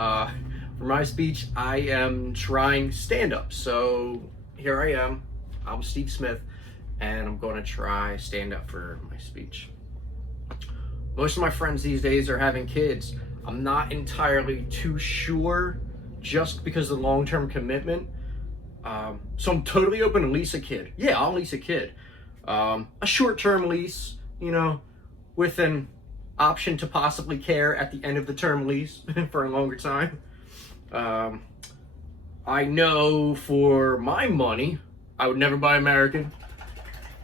For my speech, I am trying stand-up. So here I am. I'm Steve Smith, and I'm going to try stand-up for my speech. Most of my friends these days are having kids. I'm not entirely too sure, just because of the long-term commitment. So I'm totally open to lease a kid. Yeah, I'll lease a kid. A short-term lease, with an option to possibly care at the end of the term lease for a longer time. I know for my money, I would never buy American.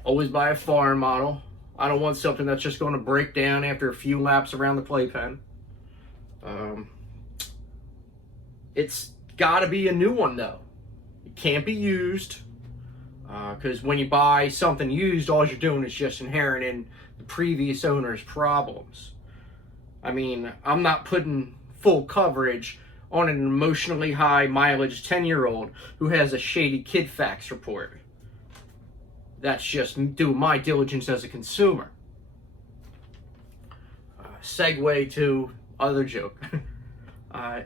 Always buy a foreign model. I don't want something that's just going to break down after a few laps around the playpen. It's got to be a new one, though. It can't be used, because when you buy something used, all you're doing is just inheriting the previous owner's problems. I mean, I'm not putting full coverage on an emotionally high mileage 10-year-old who has a shady kid facts report. That's just doing my diligence as a consumer. Segue to other joke.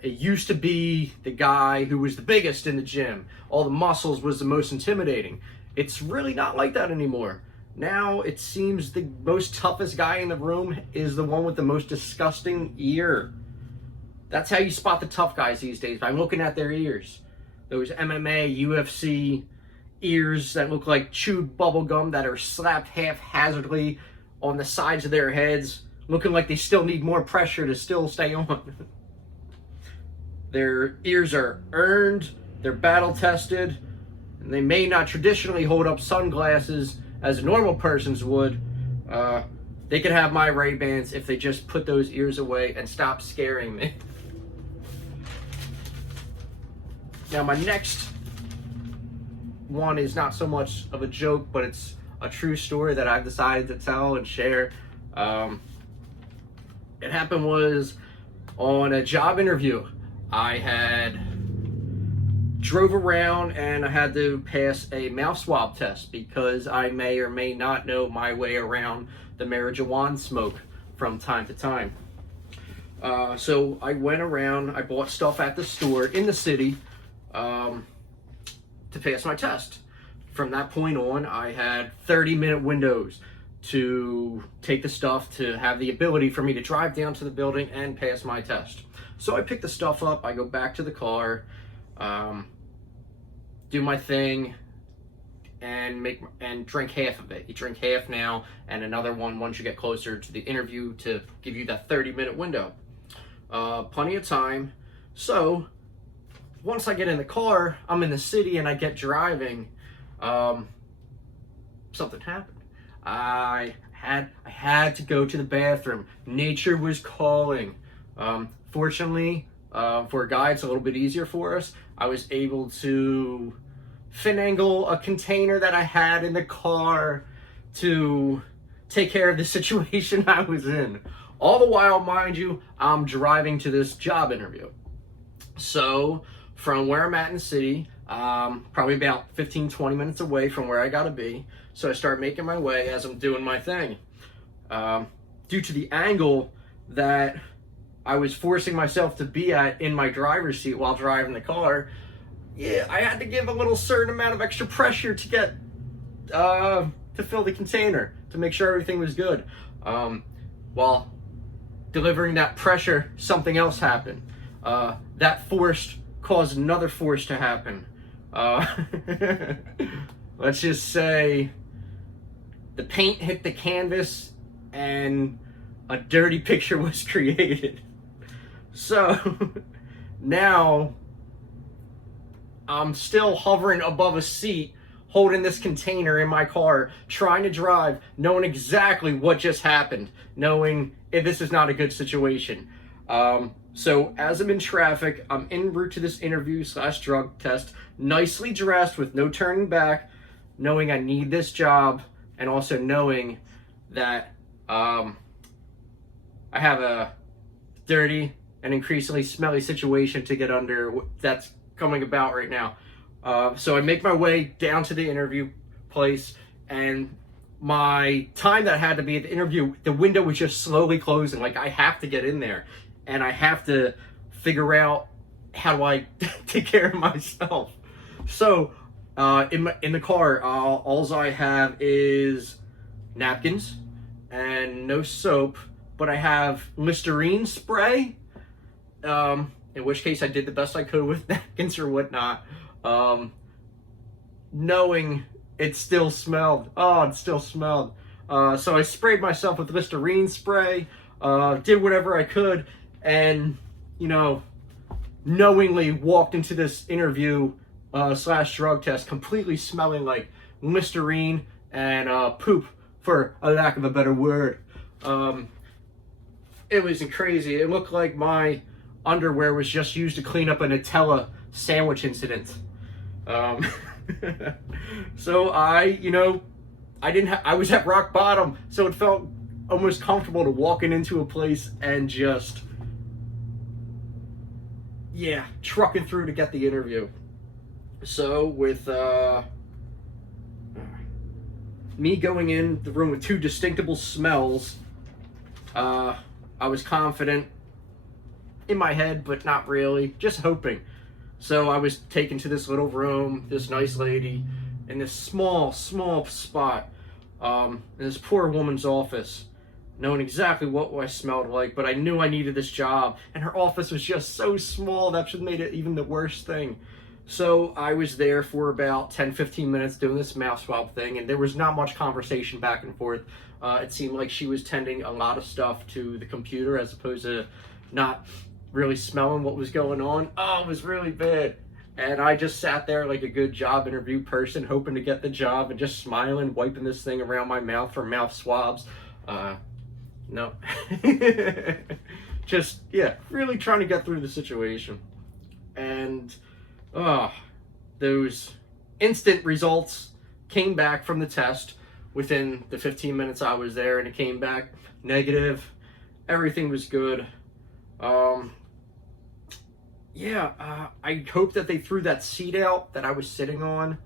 It used to be the guy who was the biggest in the gym. All the muscles was the most intimidating. It's really not like that anymore. Now it seems the most toughest guy in the room is the one with the most disgusting ear. That's how you spot the tough guys these days, by looking at their ears. Those MMA, UFC ears that look like chewed bubble gum that are slapped haphazardly on the sides of their heads, looking like they still need more pressure to still stay on. Their ears are earned, they're battle tested, and they may not traditionally hold up sunglasses as a normal person's would. They could have my Ray-Bans if they just put those ears away and stop scaring me. Now my next one is not so much of a joke, but it's a true story that I've decided to tell and share. It happened was on a job interview. I had drove around and I had to pass a mouth swab test because I may or may not know my way around the marijuana smoke from time to time. So I went around, I bought stuff at the store in the city to pass my test. From that point on, I had 30-minute windows to take the stuff to have the ability for me to drive down to the building and pass my test. So I pick the stuff up, I go back to the car, do my thing, and drink half of it. You drink half now, and another one once you get closer to the interview to give you that 30-minute window. Plenty of time. So once I get in the car, I'm in the city and I get driving, something happened. I had to go to the bathroom. Nature was calling. Fortunately, for a guy, it's a little bit easier for us. I was able to finagle a container that I had in the car to take care of the situation I was in. All the while, mind you, I'm driving to this job interview. So from where I'm at in the city, probably about 15-20 minutes away from where I gotta be. So I start making my way as I'm doing my thing. Due to the angle that I was forcing myself to be at in my driver's seat while driving the car, yeah, I had to give a little certain amount of extra pressure to get to fill the container to make sure everything was good. While delivering that pressure, something else happened. That force caused another force to happen. Let's just say the paint hit the canvas and a dirty picture was created. So now I'm still hovering above a seat, holding this container in my car, trying to drive, knowing exactly what just happened, knowing if this is not a good situation. So as I'm in traffic, I'm en route to this interview/drug test, nicely dressed with no turning back, knowing I need this job, and also knowing that I have a dirty and increasingly smelly situation to get under that's coming about right now. So I make my way down to the interview place, and my time that I had to be at the interview, the window was just slowly closing. Like, I have to get in there, and I have to figure out how do I take care of myself. So in the car, all I have is napkins and no soap, but I have Listerine spray. In which case I did the best I could with napkins or whatnot. Knowing it still smelled. Oh, it still smelled. So I sprayed myself with Listerine spray, did whatever I could, and, you know, knowingly walked into this interview slash drug test completely smelling like Listerine and poop, for a lack of a better word. It was crazy. It looked like my underwear was just used to clean up a Nutella sandwich incident. So I was at rock bottom, so it felt almost comfortable to walking into a place and just, yeah, trucking through to get the interview. So with me going in the room with two distinctible smells, I was confident in my head, but not really, just hoping. So I was taken to this little room, this nice lady, in this small spot, in this poor woman's office, knowing exactly what I smelled like, but I knew I needed this job, and her office was just so small, that just made it even the worst thing. So I was there for about 10-15 minutes doing this mouth swab thing, and there was not much conversation back and forth. It seemed like she was tending a lot of stuff to the computer as opposed to not really smelling what was going on. Oh, it was really bad. And I just sat there like a good job interview person, hoping to get the job and just smiling, wiping this thing around my mouth for mouth swabs. No. Just, yeah, really trying to get through the situation. And, those instant results came back from the test within the 15 minutes I was there, and it came back negative. Everything was good. I hope that they threw that seat out that I was sitting on,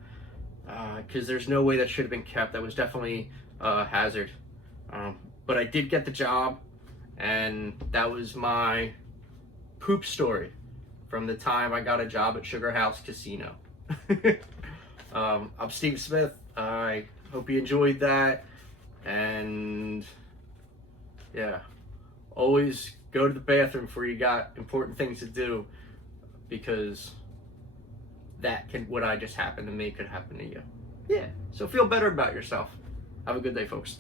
because there's no way that should have been kept. That was definitely a hazard. But I did get the job, and that was my poop story from the time I got a job at Sugar House Casino. I'm Steve Smith. I hope you enjoyed that, and yeah, always go to the bathroom before you got important things to do, because what I just happened to me could happen to you. Yeah, so feel better about yourself. Have a good day, folks.